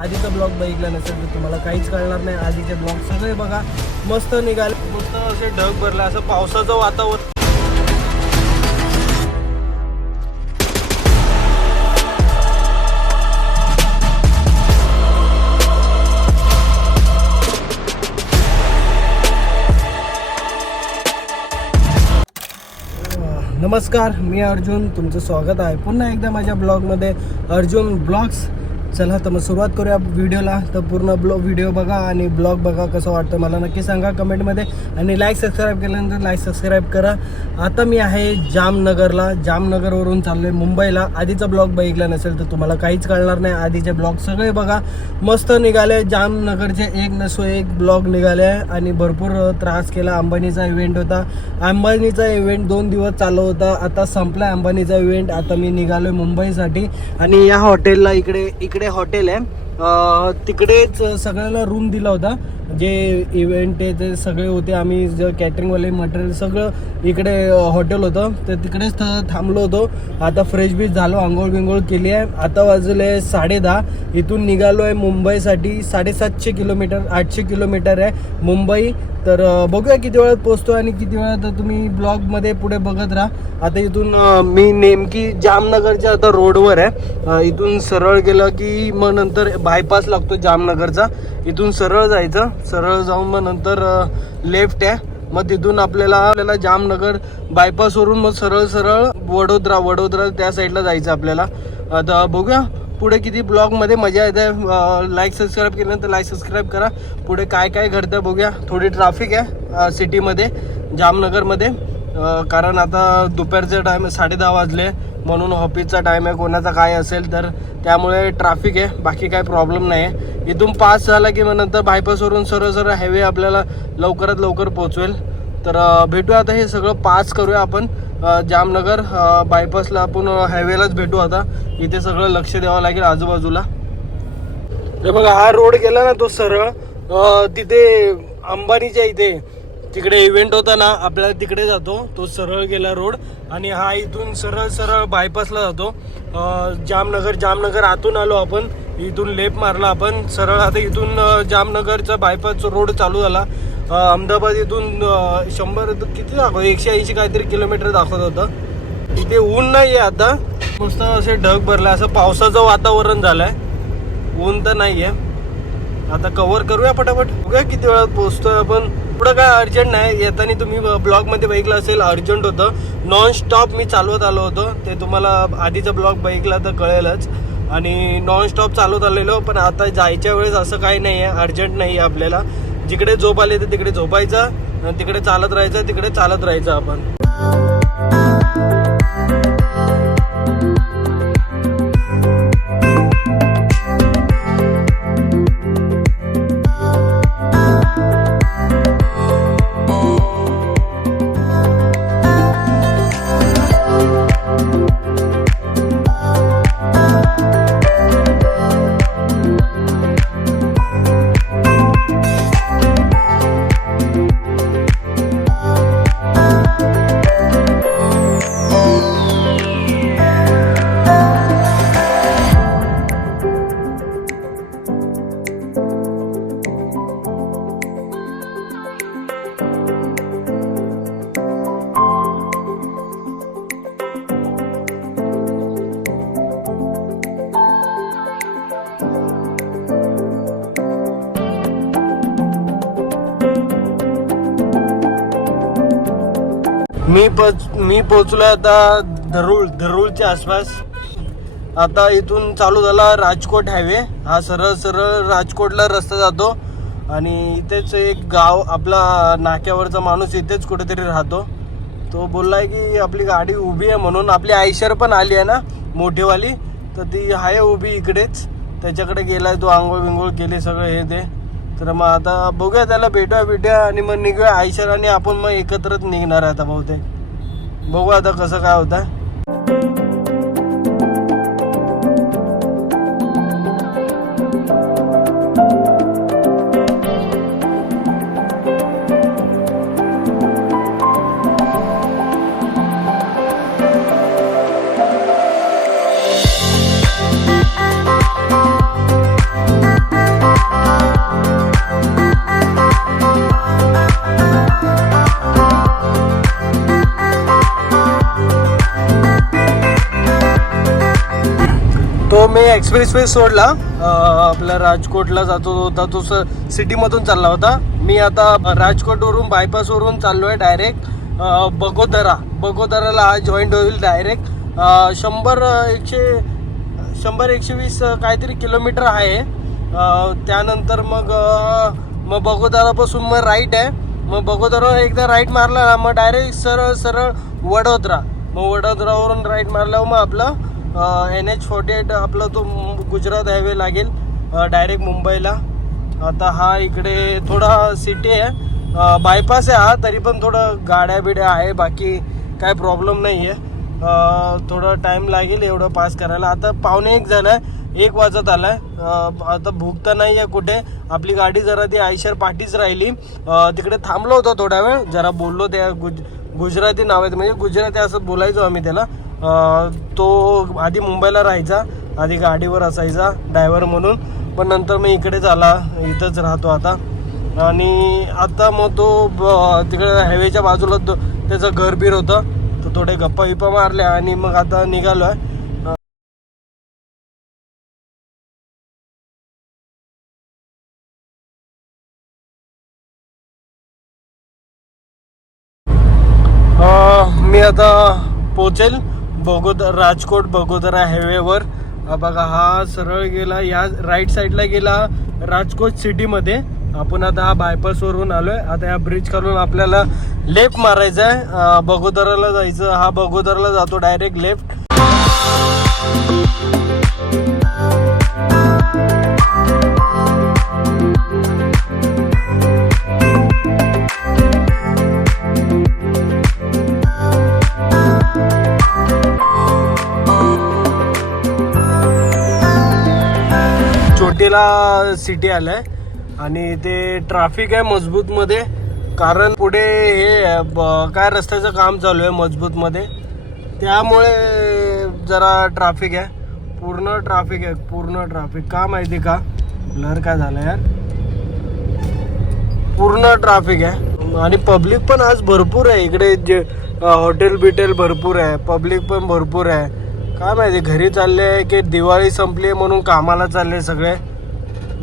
आधीचा ब्लॉग बघितला नसेल तर तुम्हाला काहीच कळणार नाही. आधीचे ब्लॉग सगळे बघा, मस्त निघाले, मस्त असे ढग भरले, असं पावसाचं वातावरण. नमस्कार, मी अर्जुन, तुमचं स्वागत आहे पुन्हा एकदा माझ्या ब्लॉगमध्ये, अर्जुन ब्लॉग्स. चला तर मग सुरुवात करूया व्हिडिओला. तर पूर्ण व्हिडिओ बघा आणि ब्लॉग बघा, कसं वाटतं मला नक्की सांगा कमेंटमध्ये. आणि लाईक सबस्क्राईब केल्यानंतर लाईक सबस्क्राईब करा. आता मी आहे जामनगरला, जामनगरवरून चाललो आहे मुंबईला. आधीचा ब्लॉग बघितला नसेल तर तुम्हाला काहीच कळणार नाही. आधीचे ब्लॉग सगळे बघा, मस्त निघाले. जामनगरचे एक नसो एक ब्लॉग निघाले आणि भरपूर त्रास केला. अंबानीचा इव्हेंट होता. अंबानीचा इव्हेंट 2 दिवस चालू होता, आता संपला अंबानीचा इव्हेंट. आता मी निघालो मुंबईसाठी. आणि या हॉटेलला इकडे हॉटेल आहे, तिकडेच सगळ्यांना रूम दिला होता. जे इव्हेंट आहे ते सगळे होते, आम्ही जे कॅटरिंगवाले मटेरियल सगळं इकडे हॉटेल होतं, तर तिकडेच थांबलो होतो. आता फ्रेश बीच झालो, आंघोळ बिंघोळ केली आहे. आता वाजले 10:30. इथून निघालो आहे मुंबईसाठी. 750 किलोमीटर, 800 किलोमीटर आहे मुंबई. तर बघूया किती वेळात पोहोचतो आणि किती वेळात. तुम्ही ब्लॉगमध्ये पुढे बघत राहा. आता इथून मी नेमकी जामनगरच्या आता रोडवर आहे. इथून सरळ गेलं की मग नंतर बायपास लागतो जामनगरचा. इथून सरळ जायचं, सरळ जाऊन मग नंतर लेफ्ट आहे. मग तिथून आपल्याला जामनगर बायपासवरून मग सरळ वडोदरा त्या साईडला जायचं आपल्याला. आता बघूया पुढे किती ब्लॉगमध्ये मजा येते. लाईक सबस्क्राईब केल्यानंतर लाईक सबस्क्राईब करा. पुढे काय घडतं बघूया. थोडी ट्रॅफिक आहे सिटीमध्ये, जामनगरमध्ये, कारण आता दुपारचा टाईम 10:30 वाजले, म्हणून ऑफिसचा टाईम आहे. कोणाचा काय असेल तर त्यामुळे ट्रॅफिक आहे, बाकी काय प्रॉब्लेम नाही आहे. इथून पास झाला की मग नंतर बायपासवरून सरळ हायवे आपल्याला लवकरात लवकर पोहोचवेल. तर भेटूया आता, हे सगळं पास करूया आपण. जामनगर बायपासला आपण हायवेलाच भेटू. आता इथे सगळं लक्ष द्यावं लागेल आजूबाजूला. हे बघा, हा रोड गेला ना तो सरळ तिथे अंबानीच्या इथे तिकडे इव्हेंट होता ना, आपल्याला तिकडे जातो. तो सरळ गेला रोड आणि हा इथून सरळ बायपासला जातो. जामनगर आतून आलो आपण, इथून लेफ्ट मारला आपण सरळ. आता इथून जामनगरचा बायपास रोड चालू झाला. अहमदाबाद इथून 100 किती 180 काहीतरी किलोमीटर दाखवत होतं. इथे ऊन नाही आहे आता, मस्त असे ढग भरले, असं पावसाचं वातावरण झालंय. ऊन तर नाही आहे. आता कव्हर करूया पटापट, बघूया किती वेळात पोहोचतोय आपण. पुढं काय अर्जंट नाही. येताना तुम्ही ब्लॉगमध्ये बघितलं असेल, अर्जंट होतं. नॉन स्टॉप मी चालवत आलो होतो, ते तुम्हाला आधीचा ब्लॉग बघितला तर कळेलच. आणि नॉन स्टॉप चालवत आलेलो. पण आता जायच्या वेळेस असं काही नाही आहे, अर्जंट नाही आहे आपल्याला. जिकडे झोप आली तर तिकडे झोपायचं, तिकडे चालत राहायचं आपण. मी पोचलो आता धरूळच्या आसपास. आता इथून चालू झाला राजकोट हायवे. हा सरळ राजकोटला रस्ता जातो. आणि इथेच एक गाव, आपला नाक्यावरचा माणूस इथेच कुठेतरी राहतो. तो बोललाय की आपली गाडी उभी आहे म्हणून. आपली आयशर पण आली आहे ना मोठीवाली, तर ती आहे उभी इकडेच. त्याच्याकडे गेलाय तो, आंघोळ बिंघोळ केली सगळं हे ते. तर मग आता बघूया, त्याला भेटूया आणि मग निघूया. आयशर आणि आपण मग एकत्रच निघणार आहे आता बहुतेक. बघू आता कसं काय होतं. एक्सप्रेसवे सोडला, आपला राजकोटला जातो होता तो सिटीमधून चालला होता. मी आता राजकोटवरून बायपासवरून चाललो आहे डायरेक्ट बगोदराला हा जॉईंट होईल डायरेक्ट. 100-120 काहीतरी किलोमीटर आहे. त्यानंतर मग बगोदरापासून मग राईट आहे. मग बगोदरा एकदा राईट मारला ना मग डायरेक्ट सरळ वडोदरा. मग वडोदरावरून राईट मारल्यावर मग आपलं NH48 आपला तो गुजरात हायवे लागेल डायरेक्ट मुंबईला. आता हा इकडे थोडा सिटी आहे, बायपास आहे हा, तरी पण थोडं गाड्या बिड्या आहे, बाकी काय प्रॉब्लेम नाही आहे. थोडं टाईम लागेल एवढं पास करायला. आता 1:45 झालं आहे, 1 वाजत आला आहे. आता भूक तर नाही आहे कुठे. आपली गाडी जरा ती आयशर पाठीच राहिली. तिकडे थांबलो होतो थोडा वेळ, जरा बोललो. त्या गुजराती नाव आहेत, म्हणजे गुजराती असं बोलायचो आम्ही त्याला. तो आधी मुंबईला राहायचा, आधी गाडीवर असायचा ड्रायव्हर म्हणून, पण नंतर मी इकडेच आला, इथंच राहतो आता. आणि आता मग तो तिकडे हायवेच्या बाजूला त्याचं घर बीर होतं, तर थोडे गप्पा बिप्पा मारल्या आणि मग आता निघालो आहे. मी आता पोचेल राजकोट बगोदरा हायवेवर. बघा हा सरळ गेला, या राईट साईडला गेला राजकोट सिटीमध्ये. आपण आता हा बायपासवरून आलोय. आता या ब्रिज खालून आपल्याला लेफ्ट मारायचा आहे, बगोदराला जायचं. हा बगोदराला जातो डायरेक्ट लेफ्ट. चोटीला सिटी आलंय आणि ते ट्रॅफिक आहे मजबूत मध्ये, कारण पुढे हे काय रस्त्याचं काम चालू आहे मजबूत मध्ये, त्यामुळे जरा ट्रॅफिक आहे. पूर्ण ट्रॅफिक का माहिती का, ब्लर काय झालं यार, पूर्ण ट्रॅफिक आहे. आणि पब्लिक पण आज भरपूर आहे इकडे. जे हॉटेल बिटेल भरपूर आहे, पब्लिक पण भरपूर आहे. काय माहिती घरी चालले आहे की दिवाळी संपली म्हणून कामाला चालले सगळे,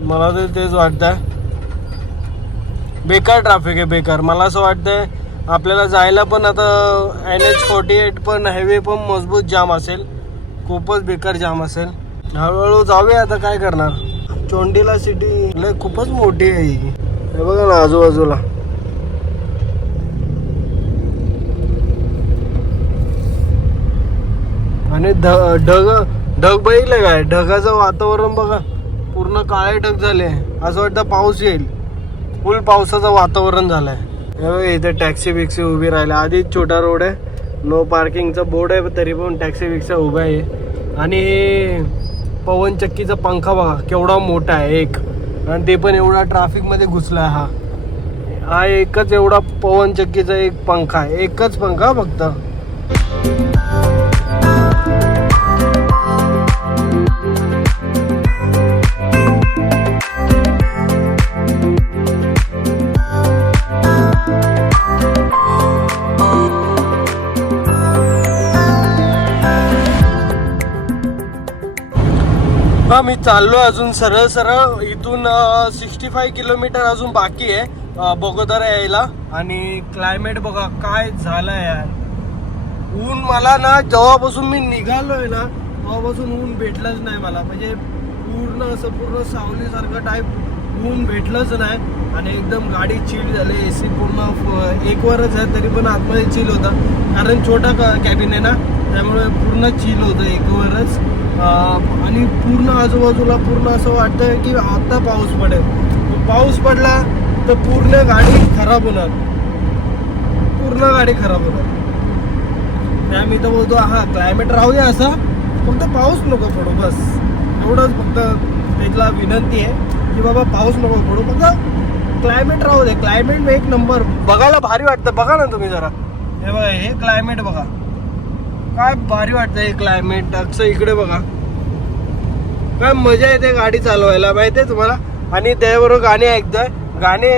मला तर तेच वाटतंय. बेकार ट्रॅफिक आहे, बेकार. मला असं वाटतंय आपल्याला जायला पण आता NH48 पण हायवे पण मजबूत जाम असेल, खूपच बेकार जाम असेल. हळूहळू जाऊया, आता काय करणार. चोंडीला सिटी खूपच मोठी आहे ही, हे बघा ना आजूबाजूला. आणि ढग बघितलं काय, ढगाचं वातावरण बघा, पूर्ण काळे ढग झाले. असं वाटतं पाऊस येईल, फुल पावसाचं वातावरण झालंय. इथे टॅक्सी बिक्सी उभी राहिल्या. आधीच छोटा रोड आहे, नो पार्किंगचा बोर्ड आहे, तरी पण टॅक्सी बिक्सी उभ्या आहे. आणि पवनचक्कीचा पंखा बघा केवढा मोठा आहे एक, आणि ते पण एवढा ट्रॅफिकमध्ये घुसला आहे. हा एकच एवढा पवनचक्कीचा एक पंखा आहे, एकच पंखा फक्त. हा मी चाललो अजून सरळ इथून 65 किलोमीटर अजून बाकी आहे बगोदरा यायला. आणि क्लायमेट बघा काय झालंय यार, ऊन मला ना जेव्हापासून मी निघालोय ना तेव्हापासून ऊन भेटलंच नाही मला. म्हणजे पूर्ण सावलीसारखं टाईप ऊन भेटलंच नाही. आणि एकदम गाडी चिल झाली, AC पूर्ण 1 वरच आहे तरी पण आतमध्ये चिल होता, कारण छोटा कॅबिन आहे ना, त्यामुळे पूर्ण चिल होतं 1 वरच. आणि पूर्ण आजूबाजूला पूर्ण असं वाटतं की आता पाऊस पडेल. पाऊस पडला तर पूर्ण गाडी खराब होणार. त्या मी तर बोलतो हा क्लायमेट राहू दे असा, फक्त पाऊस नको पडू, बस एवढंच फक्त त्याला विनंती आहे की बाबा पाऊस नको पडू, फक्त क्लायमेट राहू दे. क्लायमेट एक नंबर, बघायला भारी वाटतं. बघा ना तुम्ही जरा, हे बघा हे क्लायमेट बघा काय भारी वाटतं हे क्लायमेट. असं इकडे बघा काय मजा येते गाडी चालवायला, माहिती आहे तुम्हाला. आणि त्याबरोबर गाणी ऐकताय, गाणे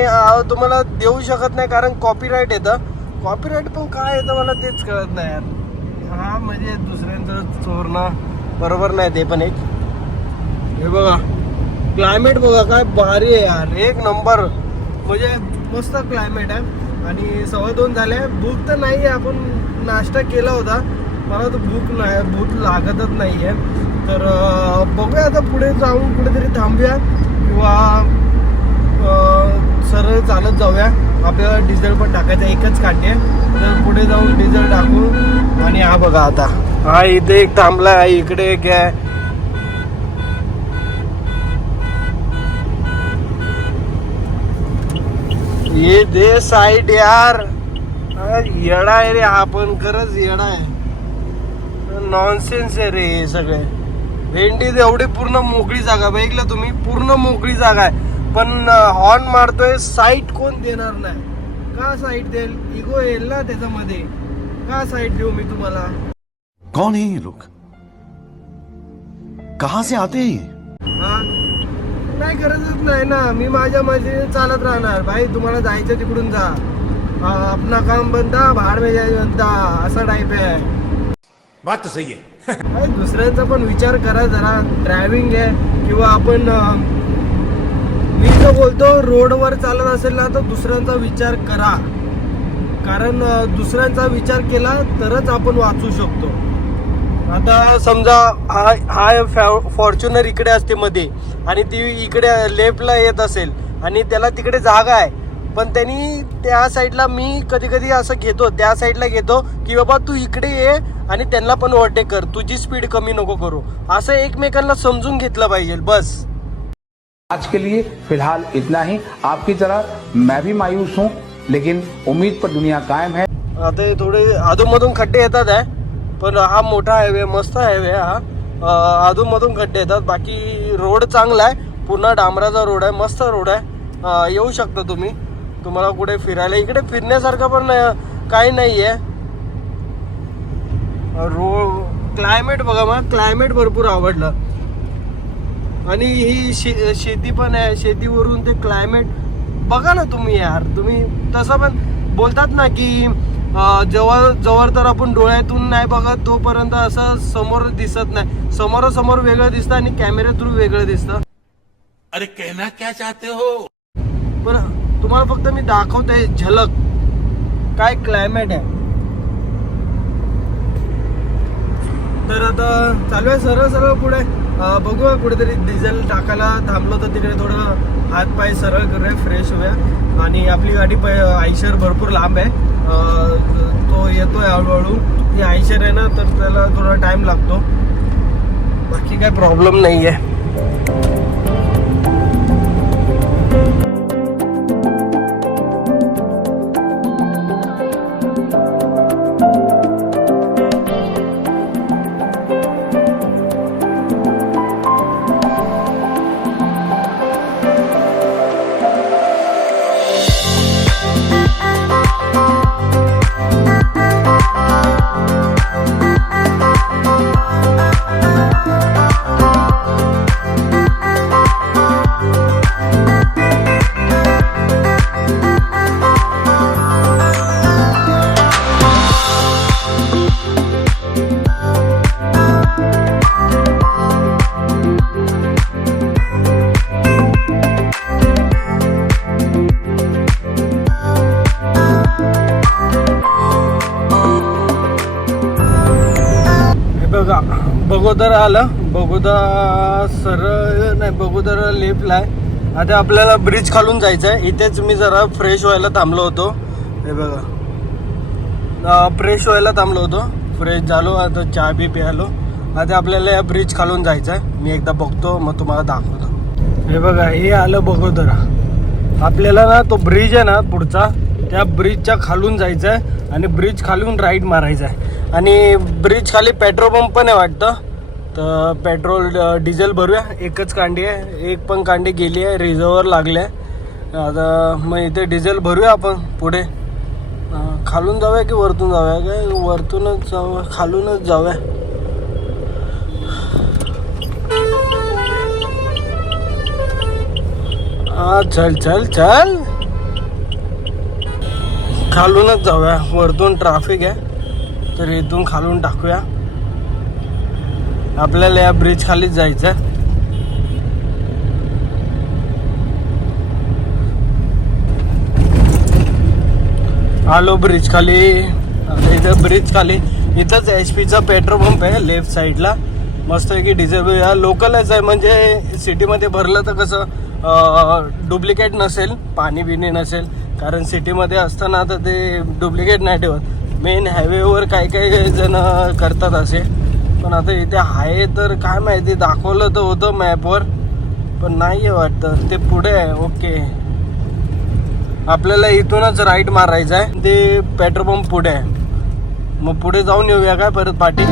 तुम्हाला देऊ शकत नाही कारण कॉपीराईट येतं. कॉपीराईट पण काय येतं मला तेच कळत नाही यार. हा म्हणजे दुसऱ्यांचं चोरणं बरोबर नाही ते पण एक. हे बघा क्लायमेट बघा काय भारी आहे यार, एक नंबर. म्हणजे मस्त क्लायमेट आहे. आणि 2:15 झाले. भूक तर नाही आहे, आपण नाश्ता केला होता. मला तर भूक लागतच नाही आहे. तर बघूया आता पुढे जाऊन कुठेतरी थांबूया किंवा सरळ चालत जाऊया. आपल्याला डिझेल पण टाकायचं, एकच काठी आहे. तर पुढे जाऊन डिझेल टाकू. आणि हा बघा आता हा इथे एक थांबला आहे, इकडे एक आहे. ये दे साईड यार, येडा आहे रे हा, पण खरंच येडा आहे. नॉनसेन्स आहे रे हे सगळे. भेंडीत एवढी पूर्ण मोकळी जागा बघितलं तुम्ही, पूर्ण मोकळी जागा आहे, पण हॉर्न मारतोय. साईट कोण देणार नाही. का साईट देईल? इगो येईल ना त्याच्यामध्ये. का साईट देऊ मी तुम्हाला? कौन है ये लोग, कहां से आते हैं? हा नाही, गरजच नाही ना. मी माझ्या मर्जीने चालत राहणार. भाई तुम्हाला जायचं तिकडून जा, अपना काम बनता बाहेर में जायचं बनता, असा टाईप आहे. बात तो सही है. भाई दुसऱ्यांचा पण विचार करा जरा. ड्रायव्हिंग आहे किंवा आपण मी तर बोलतो रोडवर चालत असेल ना तर दुसऱ्यांचा विचार करा. कारण दुसऱ्यांचा विचार केला तरच आपण वाचू शकतो. आता समजा हा फॉर्च्युनर इकडे असते मध्ये आणि ती इकडे लेफ्टला येत असेल आणि त्याला तिकडे जागा आहे, पण त्यांनी त्या साईडला, मी कधी कधी असं घेतो, त्या साईडला घेतो की बाबा तू इकडे ये आणि त्यांना पण ओव्हरटेक कर, तुझी स्पीड कमी नको करू. असं एकमेकांना समजून घेतलं पाहिजे बस. आज के लिए फिलहाल इतना ही. आपकी तरह मैं भी मायूस हूँ, लेकिन उम्मीद पर दुनिया कायम है. आता हे थोडे अधूनमधून खड्डे येतात आहे, पण हा मोठा हायवे, मस्त हायवे हा. अधूनमधून खड्डे येतात, बाकी रोड चांगला आहे, पूर्ण डांबराचा रोड आहे, मस्त रोड आहे. येऊ शकता तुम्ही. तुम्हाला कुठे फिरायला, इकडे फिरण्यासारखं पण काही नाही आहे. रोड क्लायमेट बघा, मला क्लायमेट भरपूर आवडलं. आणि ही शेती पण आहे, शेतीवरून ते क्लायमेट बघा ना तुम्ही यार. तुम्ही तसं पण बोलतात ना की जवळ तर आपण डोळ्यातून नाही बघत तोपर्यंत असं समोर दिसत नाही. समोरासमोर वेगळं दिसतं आणि कॅमेरा थ्रू वेगळं दिसतं. अरे कहना क्या चाहते हो? पण तुम्हाला फक्त मी दाखवतोय झलक, काय क्लायमेट आहे. तर आता चालू आहे सरळ पुढे. बघूया कुठेतरी डिझेल टाकायला थांबलो तर तिकडे थोडं हातपाय सरळ करूया, फ्रेश होऊया. आणि आपली गाडी आयशर भरपूर लांब आहे, तो येतोय हळूहळू. ती आयशर आहे ना, तर त्याला थोडा टाइम लागतो, बाकी काय प्रॉब्लेम नाही आहे. बघा बगोदर आलं, बगोदा सरळ नाही, बगोदर लेफ्टला आहे. आता आपल्याला ब्रिज खालून जायचं आहे. इथेच मी जरा फ्रेश व्हायला थांबलो होतो. हे बघा, फ्रेश व्हायला थांबलो होतो, फ्रेश झालो, आता चहा बी प्यालो. आता आपल्याला या ब्रिज खालून जायचं आहे. मी एकदा बघतो मग तुम्हाला दाखवतो. हे बघा, हे आलं बगोदरा. आपल्याला ना तो ब्रिज आहे ना पुढचा, त्या ब्रिजच्या खालून जायचं आहे आणि ब्रिज खालून राईट मारायचं आहे. आणि ब्रिज खाली पेट्रोल पंप पण आहे वाटतं. तर पेट्रोल डिझेल भरूया. एकच कांडी आहे, एक पण कांडी गेली आहे, रिझर्वर लागले आहे. आता मग इथे डिझेल भरूया आपण पुढे. खालून जाऊया की वरतून जाऊया? काय वरतूनच जाऊया, खालूनच जाऊया. चल चल चल, खालूनच जाऊया. वरतून ट्रॅफिक आहे तर इथून खालून टाकूया. आपल्याला या ब्रिज खालीच जायचं. आलो ब्रिज खाली. आता इथं ब्रिज खाली इथंच HP चा पेट्रोल पंप आहे लेफ्ट साईडला. मस्त आहे की डिझेल लोकलच आहे. म्हणजे सिटीमध्ये भरलं तर कसं डुप्लिकेट नसेल, पाणी बिणी नसेल. कारण सिटीमध्ये असताना तर ते डुप्लिकेट नाही ठेवत. मेन हायवेवर काही जण करतात असे. पण आता इथे आहे तर काय माहिती, दाखवलं तर होतं मॅपवर पण नाही आहे वाटतं. ते पुढे आहे. ओके, आपल्याला इथूनच राईट मारायचं आहे. ते पेट्रोल पंप पुढे आहे. मग पुढे जाऊन येऊया काय परत पाठी.